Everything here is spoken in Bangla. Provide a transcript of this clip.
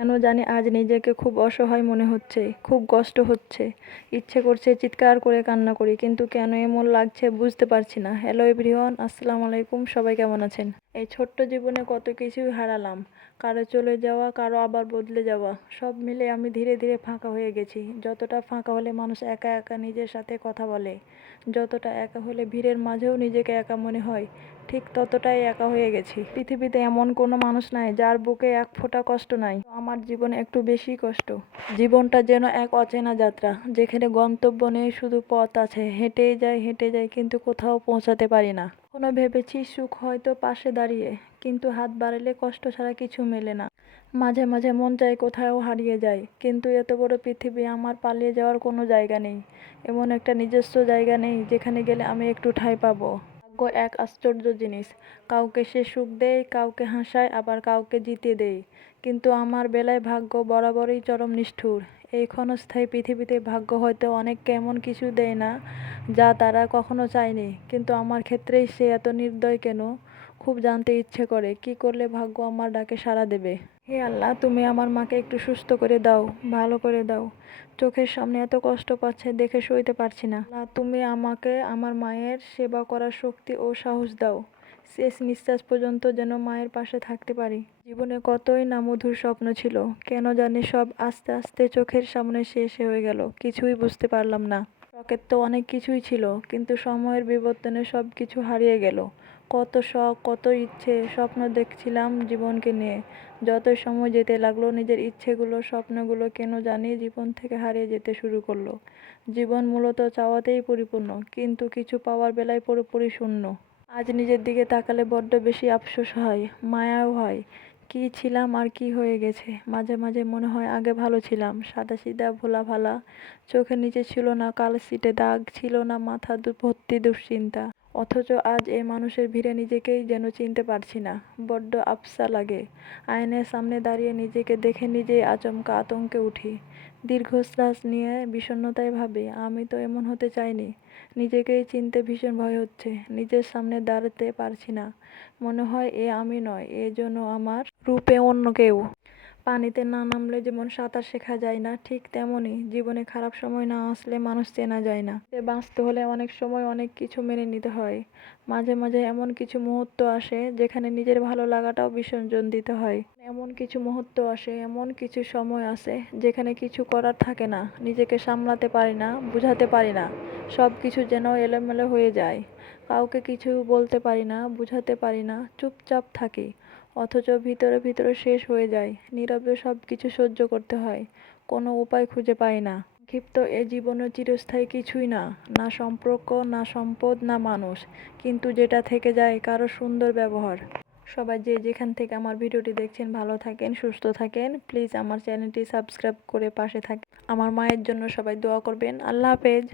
কেন জানি আজ নিজেকে খুব অসহায় মনে হচ্ছে, খুব কষ্ট হচ্ছে। ইচ্ছে করছে চিৎকার করে কান্না করি, কিন্তু কেন এমন লাগছে বুঝতে পারছি না। হ্যালো এভরিওয়ান, আসসালামু আলাইকুম, সবাই কেমন আছেন? এই ছোট্ট জীবনে কত কিছুই হারালাম। কারও চলে যাওয়া, কারও আবার বদলে যাওয়া, সব মিলে আমি ধীরে ধীরে ফাঁকা হয়ে গেছি। যতটা ফাঁকা হলে মানুষ একা একা নিজের সাথে কথা বলে, যতটা একা হলে ভিড়ের মাঝেও নিজেকে একা মনে হয়, ঠিক ততটাই একা হয়ে গেছি। পৃথিবীতে এমন কোনো মানুষ নাই যার বুকে এক ফোঁটা কষ্ট নাই। আমার জীবনে একটু বেশি কষ্ট। জীবনটা যেন এক অচেনা যাত্রা, যেখানে গন্তব্য নেই, শুধু পথ আছে। হেঁটেই যাই, হেঁটে যাই, কিন্তু কোথাও পৌঁছাতে পারি না। কোনো ভেবেছি, সুখ হয়তো পাশে দাঁড়িয়ে, কিন্তু হাত বাড়ালে কষ্ট ছাড়া কিছু মেলে না। মাঝে মাঝে মন চায় কোথাও হারিয়ে যায় কিন্তু এত বড় পৃথিবী আমার পালিয়ে যাওয়ার কোনো জায়গা নেই। এমন একটা নিজস্ব জায়গা নেই যেখানে গেলে আমি একটু ঠাঁই পাবো। ভাগ্য এক আশ্চর্য জিনিস। কাউকে সে সুখ দেয়, কাউকে হাসায়, আবার কাউকে জিতে দেয়। কিন্তু আমার বেলায় ভাগ্য বরাবরই চরম নিষ্ঠুর। এই ক্ষণস্থায়ী পৃথিবীতে ভাগ্য হয়তো অনেককে এমন কিছু দেয় না, যা তারা কখনো চায়নি। কিন্তু আমার ক্ষেত্রেই সে এত নির্দয় কেন? খুব জানতে ইচ্ছে করে, কি করলে ভাগ্য আমার ডাকে সাড়া দেবে? হে আল্লাহ, তুমি আমার মাকে একটু সুস্থ করে দাও, ভালো করে দাও। চোখের সামনে এত কষ্ট পাচ্ছে, দেখে সইতে পারছি না। তুমি আমাকে আমার মায়ের সেবা করার শক্তি ও সাহস দাও। শেষ নিঃশ্বাস পর্যন্ত যেন মায়ের পাশে থাকতে পারি। জীবনে কতই না মধুর স্বপ্ন ছিল, কেন জানি সব আস্তে আস্তে চোখের সামনে শেষ হয়ে গেল, কিছুই বুঝতে পারলাম না। শখের তো অনেক কিছুই ছিল, কিন্তু সময়ের বিবর্তনে সব কিছু হারিয়ে গেল। কত শখ, কত ইচ্ছে, স্বপ্ন দেখছিলাম জীবনকে নিয়ে। যতই সময় যেতে লাগল, নিজের ইচ্ছেগুলো, স্বপ্নগুলো কেন জানি জীবন থেকে হারিয়ে যেতে শুরু করল। জীবন মূলত চাওয়াতেই পরিপূর্ণ, কিন্তু কিছু পাওয়ার বেলায় পুরোপুরি শূন্য। আজ নিজের দিকে তাকালে বড্ড বেশি আফসোস হয়, মায়াও হয়। কি ছিলাম আর কি হয়ে গেছে? মাঝে মাঝে মনে হয় আগে ভালো ছিলাম, সাদা সিধা ভোলা ভালা। চোখের নিচে ছিল না কাল সিটে, দাগ ছিল না মাথা ভর্তি দুশ্চিন্তা। অথচ আজ এ মানুষের ভিড়ে নিজেকেই যেন চিনতে পারছি না। বড্ড আফসা লাগে। আয়নার সামনে দাঁড়িয়ে নিজেকে দেখে নিজেই আচমকা আতঙ্কে উঠি। দীর্ঘশ্বাস নিয়ে বিষণ্ণতায় ভাবি, আমি তো এমন হতে চাইনি। নিজেকেই চিনতে ভীষণ ভয় হচ্ছে। নিজের সামনে দাঁড়াতে পারছি না। মনে হয় এ আমি নয়, এ জন্য আমার রূপে অন্য কেউ। পানিতে না নামলে যেমন সাঁতার শেখা যায় না, ঠিক তেমনই জীবনে খারাপ সময় না আসলে মানুষ চেনা যায় না। বাঁচতে হলে অনেক সময় অনেক কিছু মেনে নিতে হয়। মাঝে মাঝে এমন কিছু মুহূর্ত আসে যেখানে নিজের ভালো লাগাটাও বিসর্জন দিতে হয়। এমন কিছু মুহূর্ত আসে, এমন কিছু সময় আসে যেখানে কিছু করার থাকে না, নিজেকে সামলাতে পারি না, বুঝাতে পারি না সব কিছু যেন এলোমেলো হয়ে যায়। কাউকে কিছু বলতে পারি না, বুঝাতে পারি না, চুপচাপ থাকি। অথচ ভিতরে ভিতরে শেষ হয়ে যায়। নীরবে সব কিছু সহ্য করতে হয়। কোনো উপায় খুঁজে পাই না। ক্ষিপ্ত এ জীবনে চিরস্থায়ী কিছুই না। না সম্পর্ক, না সম্পদ, না মানুষ। কিন্তু যেটা থেকে যায় কারও সুন্দর ব্যবহার। সবাই যে যেখান থেকে আমার ভিডিওটি দেখছেন ভালো থাকেন, সুস্থ থাকেন। প্লিজ আমার চ্যানেলটি সাবস্ক্রাইব করে পাশে থাকেন। আমার মায়ের জন্য সবাই দোয়া করবেন। আল্লাহ হাফেজ।